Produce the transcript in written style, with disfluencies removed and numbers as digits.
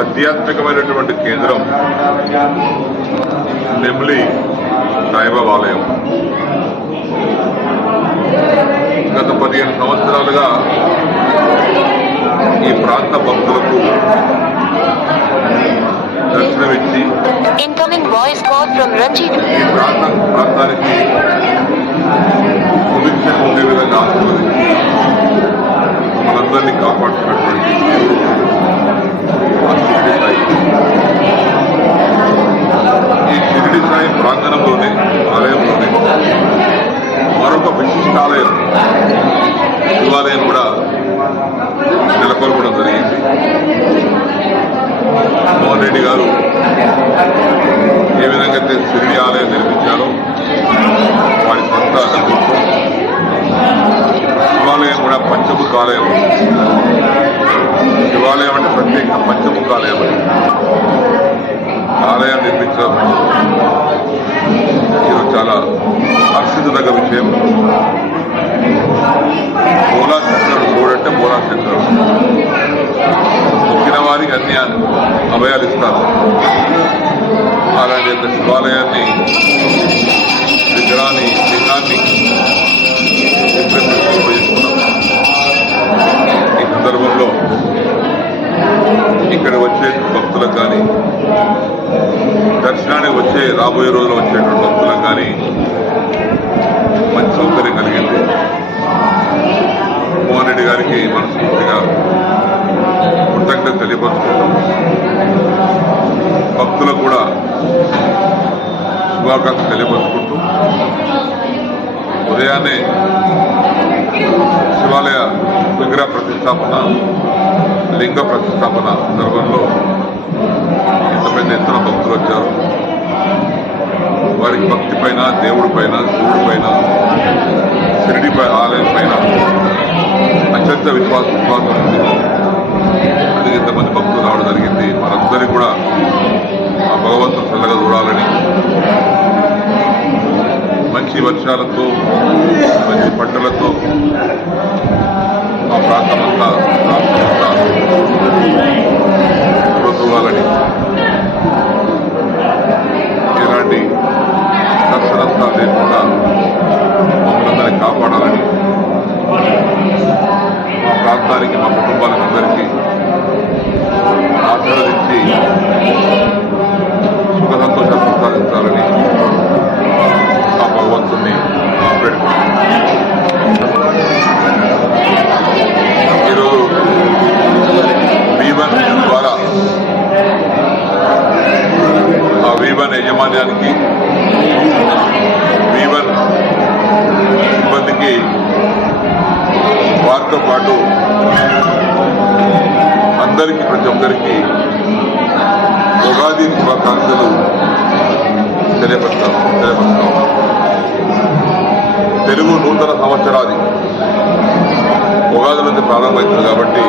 ఆధ్యాత్మికమైనటువంటి కేంద్రం నెమ్లి సాయిబాబా ఆలయం. గత 15 సంవత్సరాలుగా ఈ ప్రాంత భక్తులకు దర్శనమిచ్చి ఈ ప్రాంతానికి సుభిక్షంగా ఉండే విధంగా ఆశీర్వదించి మనందరినీ కాపాడుతున్నటువంటి ఈ షిరిడి సాయి ప్రాంగణంలోనే ఆలయంలోనే మరొక విశిష్టాలయం శివాలయం కూడా నెలకొల్పడం జరిగింది. మోహన్ రెడ్డి గారు ఏ విధంగా షిరిడి ఆలయం నిర్మించారో వారి సొంత డబ్బులతో శివాలయం కూడా పంచముఖ ఆలయం. శివాలయం అంటే ప్రత్యేక పంచముఖ ఆలయం అని ఆలయం నిర్మించడం ఇది చాలా హర్షించదగ్గ విషయం. మూలాశంకరుడు చూడంటే మూలాశంకరుడు మొక్కిన వారికి అన్ని అభయాలు ఇస్తారు. అలాంటి శివాలయాన్ని లింగాన్ని ఈ సందర్భంలో ఇక్కడ వచ్చే భక్తులకు కానీ దర్శనానికి వచ్చే రాబోయే రోజులు వచ్చేటువంటి భక్తులకు కానీ మంచి సౌకర్యం కలిగింది. మోహన్ రెడ్డి గారికి మనస్ఫూర్తిగా కృతజ్ఞత తెలియపరుచుకుంటాం. భక్తులకు కూడా శుభాకాంక్షలు తెలియపరుచుకుంటూ ఉదయాన్నే శివాలయ విగ్రహ ప్రతిష్టాపన లింగ ప్రతిష్టాపన సందర్భంలో ఇంత పెద్ద ఎత్తున భక్తులు వచ్చారు. వారికి భక్తి పైన, దేవుడి పైన, శివుడి పైన, షిరిడి ఆలయం పైన అత్యంత విశ్వాసం ఉంది. అందుకే ఇంతమంది భక్తులు రావడం జరిగింది. మనందరికీ కూడా ఆ భగవంతుడు చల్లగా చూడాలని, మంచి వర్షాలతో మంచి పంటలతో ఆ ప్రాంతమంతా రాష్ట్రమంతా చూడాలని, ఇలాంటి దర్శనస్థానం లేకుండా మమ్మల్ని కాపాడాలని, మా ప్రాంతానికి మా కుటుంబాలందరికీ ఆశీర్వదించి సుఖ సంతోషాలు ప్రసాదించాలని ఆ భగవంతుని వేడుకుంటున్నాం. ఈరోజు V1 ద్వారా ఆ V1 యాజమాన్యానికి, V1 సిబ్బందికి, వారితో పాటు అందరికీ, ప్రతి ఒక్కరికి ఉగాది శుభాకాంక్షలు తెలియపరుస్తాం. తెలుగు నూతన సంవత్సరాది ఉగాది నుంచి ప్రారంభమవుతుంది కాబట్టి